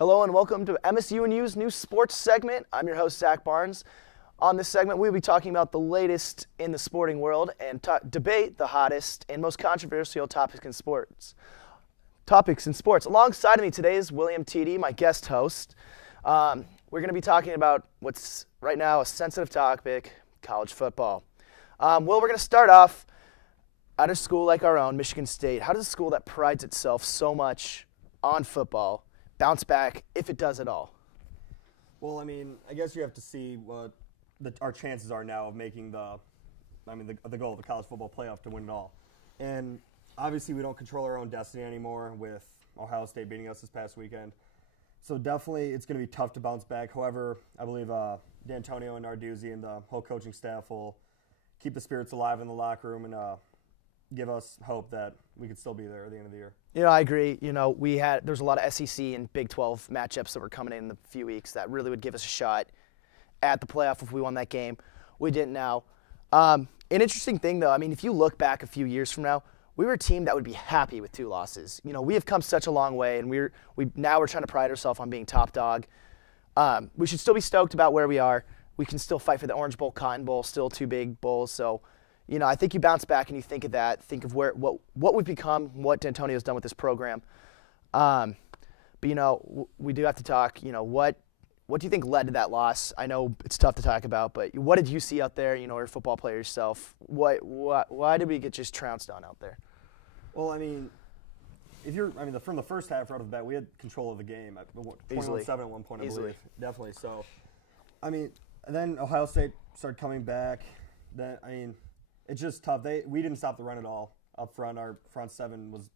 Hello and welcome to MSU&U's new sports segment. I'm your host, Zach Barnes. On this segment, we'll be talking about the latest in the sporting world and debate the hottest and most controversial topics in sports. Alongside of me today is Will Thiede, my guest host. We're going to be talking about what's right now a sensitive topic, college football. Will, we're going to start off at a school like our own, Michigan State. How does a school that prides itself so much on football bounce back, if it does at all? Well, I mean, I guess you have to see what our chances are now of making the goal of the college football playoff to win it all. And obviously we don't control our own destiny anymore with Ohio State beating us this past weekend. So definitely it's going to be tough to bounce back. However, I believe D'Antonio and Narduzzi and the whole coaching staff will keep the spirits alive in the locker room and give us hope that we could still be there at the end of the year. You know, I agree. You know, there's a lot of SEC and Big 12 matchups that were coming in a few weeks that really would give us a shot at the playoff if we won that game. We didn't now. An interesting thing, though, I mean, if you look back a few years from now, we were a team that would be happy with 2 losses. You know, we have come such a long way, and now we're trying to pride ourselves on being top dog. We should still be stoked about where we are. We can still fight for the Orange Bowl, Cotton Bowl, still 2 big bowls. So, you know, I think you bounce back and you think of that, think of what we've become, what D'Antonio's done with this program. But, you know, we do have to talk, you know, what do you think led to that loss? I know it's tough to talk about, but what did you see out there? You know, you're a football player yourself. Why did we get just trounced on out there? Well, I mean, from the first half right off the bat, we had control of the game. 21-7 at one point, I believe. Definitely. So, I mean, then Ohio State started coming back. Then, I mean, it's just tough. We didn't stop the run at all up front. Our front 7 was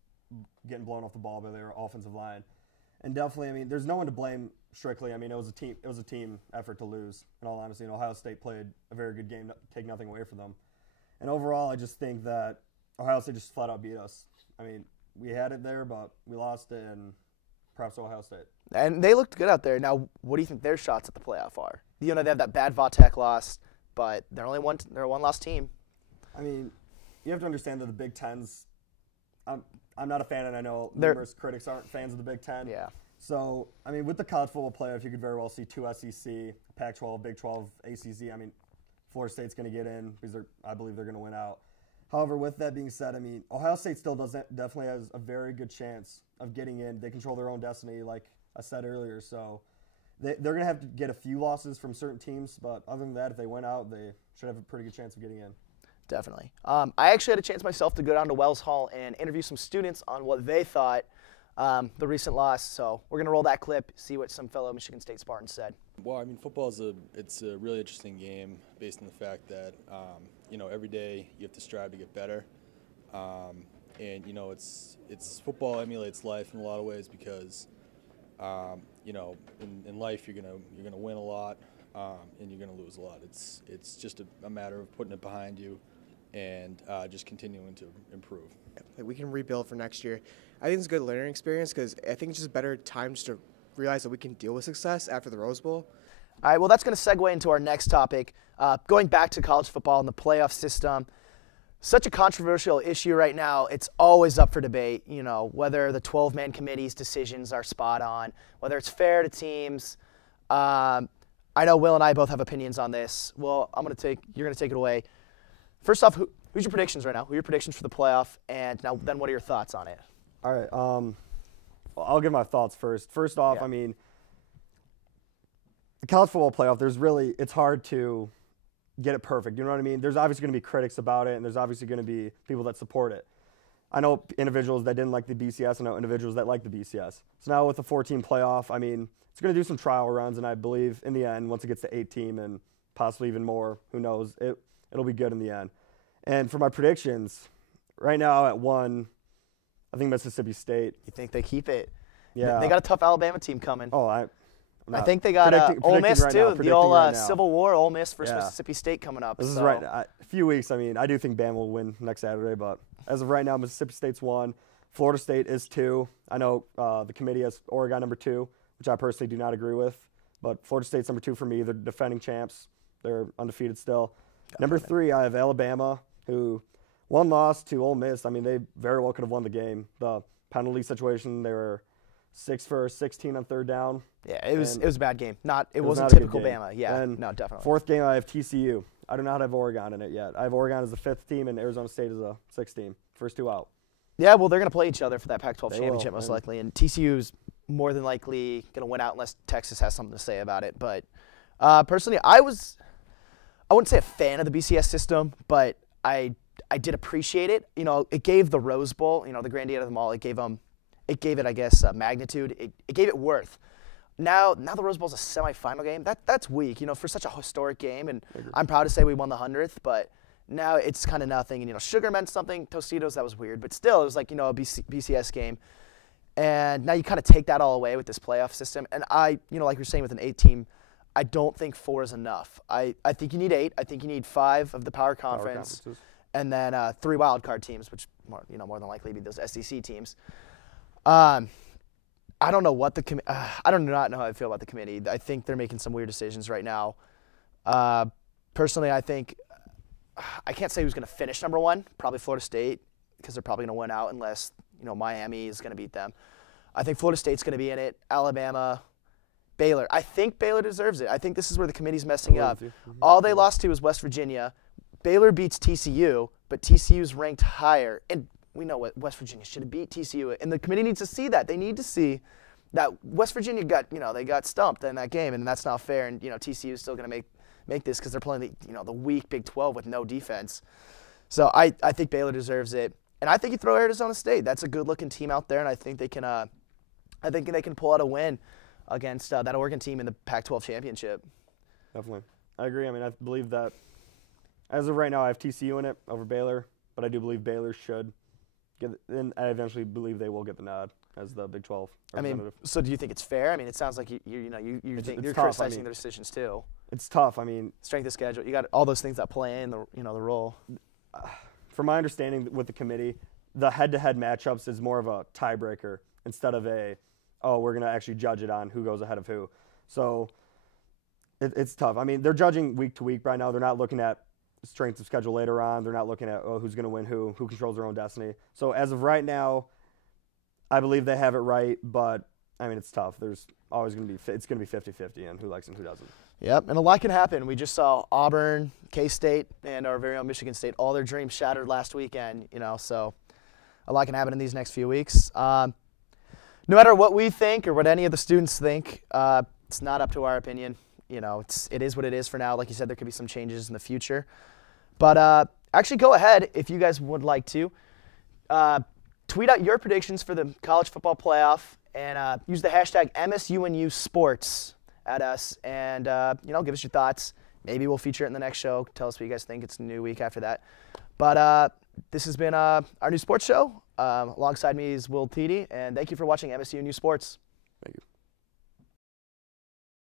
getting blown off the ball by their offensive line. And definitely, I mean, there's no one to blame strictly. I mean, it was a team effort to lose, in all honesty. And Ohio State played a very good game, take nothing away from them. And overall, I just think that Ohio State just flat out beat us. I mean, we had it there, but we lost it, and props to Ohio State. And they looked good out there. Now, what do you think their shots at the playoff are? You know, they have that bad Vautech loss, but they're a one-loss team. I mean, you have to understand that the Big Ten's I'm not a fan, and I know numerous critics aren't fans of the Big Ten. Yeah. So, I mean, with the college football playoff, you could very well see 2 SEC, Pac-12, Big 12, ACC. I mean, Florida State's going to get in because I believe they're going to win out. However, with that being said, I mean, Ohio State still definitely has a very good chance of getting in. They control their own destiny, like I said earlier. So they're going to have to get a few losses from certain teams, but other than that, if they win out, they should have a pretty good chance of getting in. Definitely. I actually had a chance myself to go down to Wells Hall and interview some students on what they thought the recent loss. So we're going to roll that clip, see what some fellow Michigan State Spartans said. Well, I mean, football is it's a really interesting game based on the fact that, you know, every day you have to strive to get better. And, you know, it's football emulates life in a lot of ways because, you know, in life you're gonna win a lot and you're going to lose a lot. It's just a matter of putting it behind you and just continuing to improve. Like, we can rebuild for next year. I think it's a good learning experience because I think it's just a better time just to realize that we can deal with success after the Rose Bowl. All right, well, that's going to segue into our next topic. Going back to college football and the playoff system, such a controversial issue right now. It's always up for debate, you know, whether the 12-man committee's decisions are spot on, whether it's fair to teams. I know Will and I both have opinions on this. Well, you're going to take it away. First off, who's your predictions right now? Who are your predictions for the playoff? And then what are your thoughts on it? All right. Well, I'll give my thoughts first. First off, I mean, the college football playoff, it's hard to get it perfect. You know what I mean? There's obviously going to be critics about it, and there's obviously going to be people that support it. I know individuals that didn't like the BCS, and I know individuals that like the BCS. So now with the 14 playoff, I mean, it's going to do some trial runs, and I believe in the end, once it gets to 8 team and possibly even more, who knows, it'll be good in the end. And for my predictions, right now at 1, I think Mississippi State. You think they keep it? Yeah. They got a tough Alabama team coming. Oh, I think they got Ole Miss, right too. Now, the old Civil War, Ole Miss versus Mississippi State coming up. This is right. A few weeks, I mean, I do think Bama will win next Saturday, but as of right now, Mississippi State's 1. Florida State is 2. I know the committee has Oregon number 2, which I personally do not agree with, but Florida State's number 2 for me. They're defending champs. They're undefeated still. Number 3, I have Alabama, who one loss to Ole Miss. I mean, they very well could have won the game. The penalty situation, they were 6 for 16 on third down. Yeah, it was a bad game. It wasn't not a good typical game. Bama. Yeah, And no, definitely. Fourth game, I have TCU. I do not have Oregon in it yet. I have Oregon as the 5th team and Arizona State as a 6th team. First 2 out. Yeah, well, they're going to play each other for that Pac-12 They championship will, most and- likely, and TCU's more than likely going to win out unless Texas has something to say about it. But personally, I wouldn't say a fan of the BCS system, but I did appreciate it. You know, it gave the Rose Bowl, you know, the granddaddy of them all, it gave it, I guess, magnitude. It gave it worth. Now the Rose Bowl's a semifinal game. That's weak, you know, for such a historic game. And I'm proud to say we won the 100th, but now it's kind of nothing. And, you know, sugar meant something. Tostitos, that was weird. But still, it was like, you know, a BCS game. And now you kind of take that all away with this playoff system. And you know, like you're saying with an 8-team, I don't think 4 is enough. I think you need 8. I think you need 5 of the power conference. And then 3 wild card teams, which more than likely be those SEC teams. I don't know what I do not know how I feel about the committee. I think they're making some weird decisions right now. Personally, I think I can't say who's going to finish number 1. Probably Florida State, because they're probably going to win out unless, you know, Miami is going to beat them. I think Florida State's going to be in it. Alabama, Baylor. I think Baylor deserves it. I think this is where the committee's messing up. All they lost to is West Virginia. Baylor beats TCU, but TCU's ranked higher. And we know what West Virginia should have beat TCU. And the committee needs to see that. They need to see that West Virginia they got stumped in that game, and that's not fair. And, you know, TCU is still going to make this because they're playing the weak Big 12 with no defense. So I think Baylor deserves it. And I think you throw Arizona State. That's a good-looking team out there, and I think they can pull out a win against that Oregon team in the Pac-12 championship. Definitely. I agree. I mean, I believe that as of right now, I have TCU in it over Baylor, but I do believe Baylor should get it, and I eventually believe they will get the nod as the Big 12 representative. I mean, so do you think it's fair? I mean, it sounds like you're tough. criticizing I mean, their decisions too. It's tough. I mean, strength of schedule. You got all those things that play in the role. From my understanding with the committee, the head-to-head matchups is more of a tiebreaker instead of we're going to actually judge it on who goes ahead of who. So it's tough. I mean, they're judging week to week right now. They're not looking at strength of schedule later on. They're not looking at who's going to win who controls their own destiny. So as of right now, I believe they have it right, but I mean, it's tough. There's always going to be 50-50 on who likes and who doesn't. Yep, and a lot can happen. We just saw Auburn, K-State, and our very own Michigan State, all their dreams shattered last weekend, you know, so a lot can happen in these next few weeks. No matter what we think or what any of the students think, it's not up to our opinion. You know, it is what it is for now. Like you said, there could be some changes in the future. But actually go ahead, if you guys would like to, tweet out your predictions for the college football playoff and use the hashtag MSU&U Sports at us and, give us your thoughts. Maybe we'll feature it in the next show. Tell us what you guys think. It's a new week after that. But this has been our new sports show. Alongside me is Will Thiede, and thank you for watching MSU&U Sports.